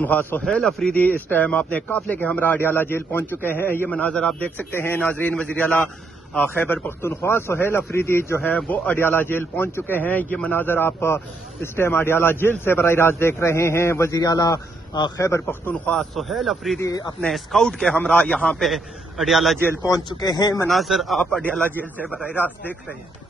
सुहेल अफरीदी इस टाइम अपने काफिले के हमरा अडियाला जेल पहुंच चुके हैं। ये मनाजर आप देख सकते हैं नाजरीन। वज़ीर आला खैबर पख्तूनख्वा सुहेल अफरीदी जो है वो अडियाला जेल पहुंच चुके हैं। ये मनाजर आप इस टाइम अडियाला जेल से बराह रास्त देख रहे हैं। वज़ीर आला खैबर पख्तूनख्वा सुहेल अफरीदी अपने स्काउट के हमरा यहाँ पे अडियाला जेल पहुंच चुके हैं। मनाजर आप अडियाला जेल से बराह रास्त देख रहे हैं।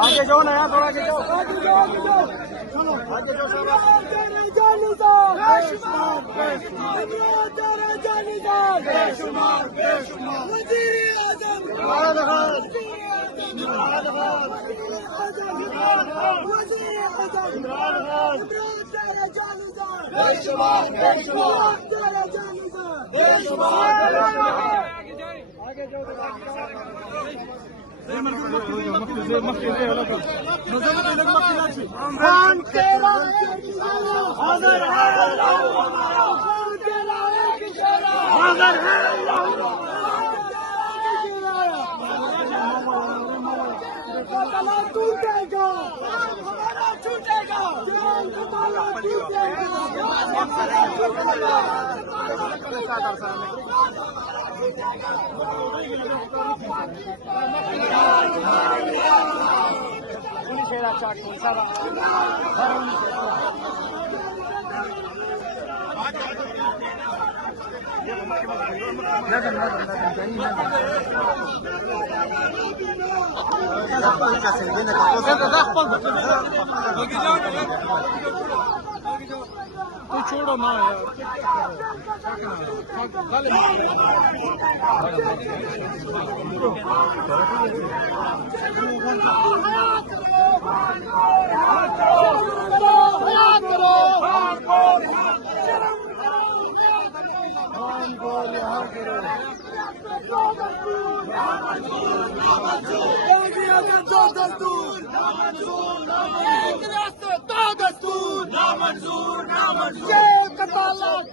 आगे जाओ ना यार, थोड़ा आगे जाओ, आगे जाओ, आगे जाओ, चलो आगे जाओ टूटेगा हमारा छूटेगा छोड़ो ना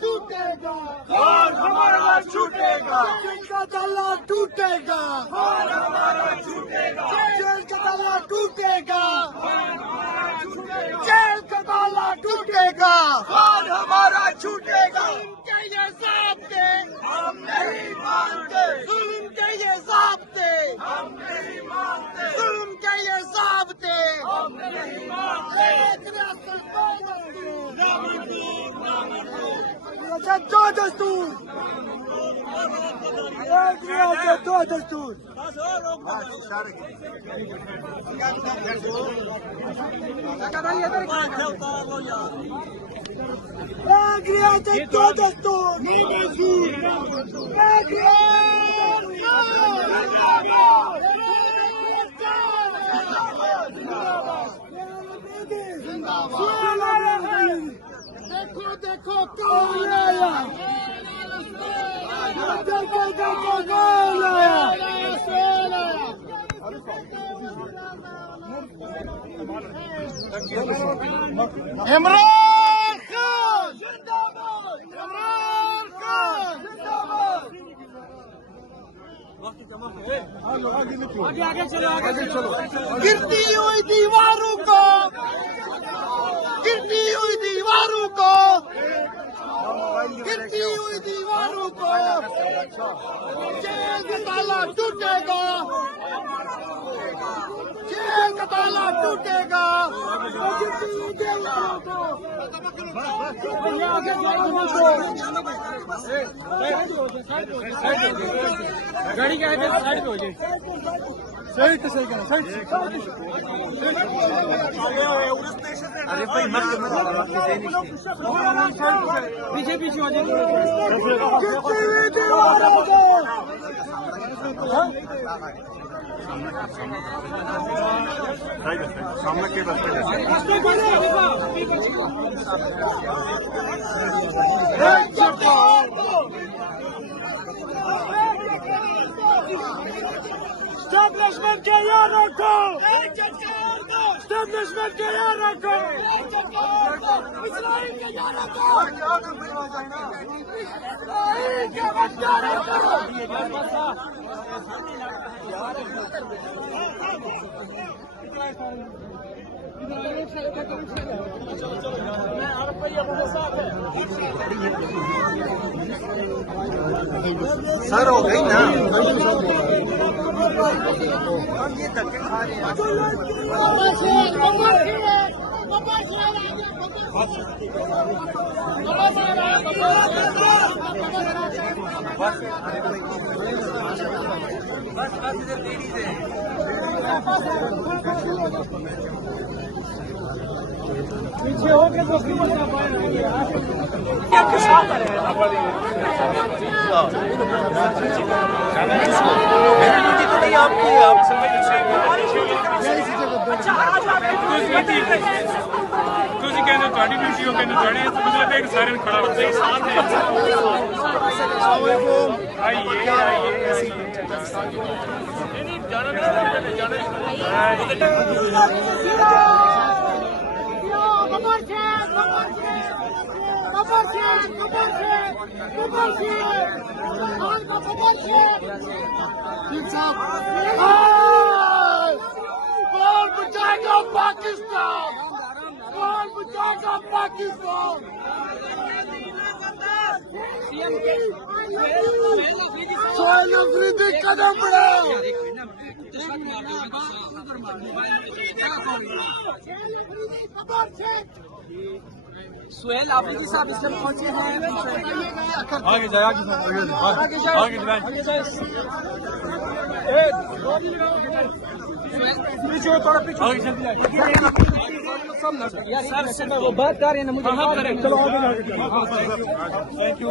टूटेगा और हमारा छूटेगा, जेल का ताला टूटेगा और हमारा छूटेगा, जेल का ताला टूटेगा, जेल का ताला टूटेगा और हमारा छूटेगा। के ये ज़ाब्ते हम नहीं मानते, जुल्म के ये ज़ाब्ते हम नहीं मानते, जुल्म के ये ज़ाब्ते हम नहीं मानते। दो दस्तूर, दो दस्तूर, दो दस्तूर नहीं मंजूर, देखो देखो कौन आया, देखो देखो कौन आया। इमरान खान जिंदाबाद, इमरान खान जिंदाबाद। गिरती हुई दीवारों को, गिरती हुई दीवारों को, गिरती हुई दीवारों को जेल का ताला टूटेगा, जेल का ताला टूटेगा। गिरती हुई दीवारों को गाड़ी का है साइड पे हो जाए, सही तो सही करना, सही। अरे भाई मत पीछे पीछे हो जाए। सामने के बस Establishment के याद रखो, establishment के याद रखो, इस्राइल के याद रखो, इस्राइल के याद रखो। सर हो गई ना, ये धक्के खा रहे हैं। पीछे हो के तो क्यों बता पाएंगे आपकी आप ਤੁਸੀਂ ਕਹਿੰਦੇ ਤੁਹਾਡੀ ਡਿਊਟੀ ਹੋ ਕਹਿੰਦੇ ਤੁਹਾਡੇ ਇਸ ਮਤਲਬ ਇੱਕ ਸਾਰੇ ਨੂੰ ਖੜਾ ਰੱਖਦੇ ਸਾਥ ਦੇ ਆਈਏ ਨਹੀਂ ਜਾਣਾ कौन बचाएगा पाकिस्तान, कौन बचाएगा पाकिस्तान। सोहेल अफरीदी कदम बढ़ाओ। सोहेल अफरीदी साहब इस समय पहुंचे हैं। आगे जाए आगे जाए पीछे थोड़ा पीछे सर वो बात कर रहे हैं ना, मुझे चलो आगे थैंक यू।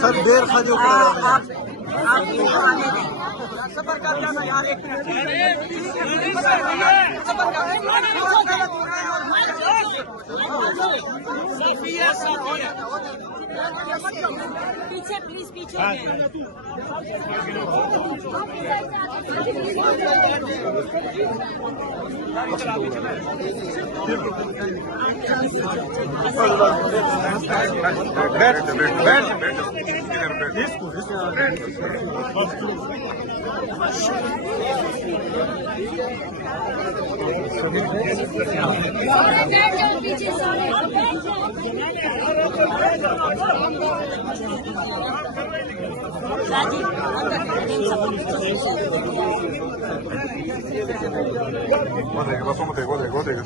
सर देर खा जो सफर कर जाना यार, एक पीछे प्लीज पीछे। Guarda che la somma te, guarda che